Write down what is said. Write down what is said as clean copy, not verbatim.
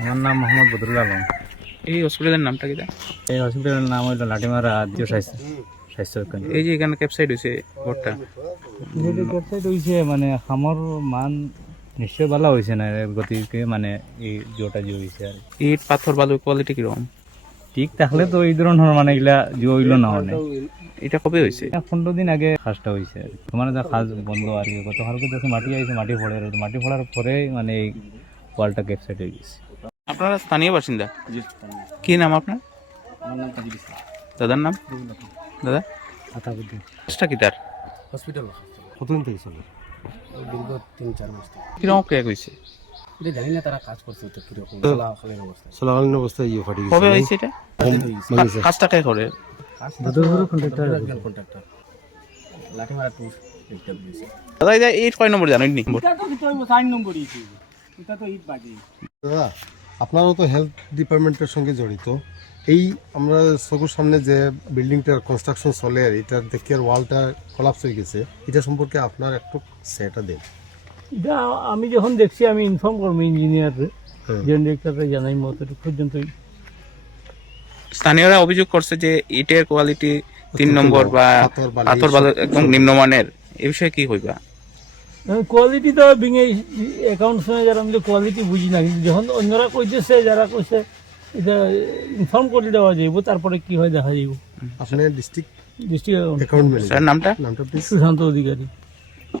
আমার নাম মোহাম্মদ বদরুল আলম। এই হসপিটালের নামটা কি? এই হসপিটালের নাম হইল লাঠিমারা আত্মীয় স্বাস্থ্য কেন্দ্র। এই যে এখানে ক্যাপসাইড হয়েছে ঘরটা, ক্যাপসাইড হয়েছে মানে খামর মান নিশ্চয় ভালো হয়েছে না, এর গতিকে মানে এই জোটা যে হয়েছে আর ইট পাথর বালুর কোয়ালিটি কিরকম? ঠিক থাকলে তো এই ধরনের মানে এগুলা যে হইলো না মানে। এটা কবে হয়েছে? 15 দিন আগে কাজটা হয়েছে আর কি। মানে যা কাজ বন্ধ আর কি, গতকালকে দেখো মাটি আইছে, মাটি পড়ে রয়েছে, মাটি পড়ার পরে মানে এই ওয়ালটা ক্যাপসাইড হয়ে গেছে। আপনারা স্থানীয় বাসিন্দা? কি নাম আপনার? আমার নাম কাজী ইসলাম। দাদার নাম? দাদা আতাবুদ্দিন। কাজটা কি তার? হসপিটাল কতদিন থেকে চলে? দীর্ঘ 3-4 মাস থেকে। কিরকম ক্র্যাক হয়েছে? এটা জানি না, তারা কাজ করছে তো কিরকম চলাকালীন অবস্থায় ফাটি কবে হয়েছে এটা? কাজটা কে করে? কন্ট্রাক্টর লাঠিমারা টু একটা দিয়েছে। দাদা এটা ইট কয় নম্বর জানেন নি? দাদা, আপনারাও তো হেলথ ডিপার্টমেন্টের সঙ্গে জড়িত। এই আমরা চোখের সামনে যে বিল্ডিংটার কনস্ট্রাকশন চলে, এটা দেখি আর ওয়ালটা কলাপস হয়ে গেছে, এটা সম্পর্কে আপনার একটু সেটা দেন। এটা আমি যখন দেখছি আমি ইনফর্ম করবো ইঞ্জিনিয়ারে, ডিরেক্টরকে জানাই মতো পর্যন্তই। স্থানীয়রা অভিযোগ করছে যে ইটের কোয়ালিটি 3 নম্বর বা পাথর বালু একদম নিম্নমানের। এই বিষয়ে কি হইবা? কোয়ালিটি তো ভেঙে অ্যাকাউন্টস যারা আমি তো কোয়ালিটি বুঝি না, কিন্তু যখন অন্যরা কইতেছে, যারা কইছে এটা ইনফর্ম করে দেওয়া যাইব, তারপরে কি হয় দেখা যাইব। আপনার ডিস্ট্রিক্ট ডিস্ট্রিক্ট অ্যাকাউন্ট ম্যানেজার নামটা নামটা প্লিজ। সুশান্ত অধিকারী।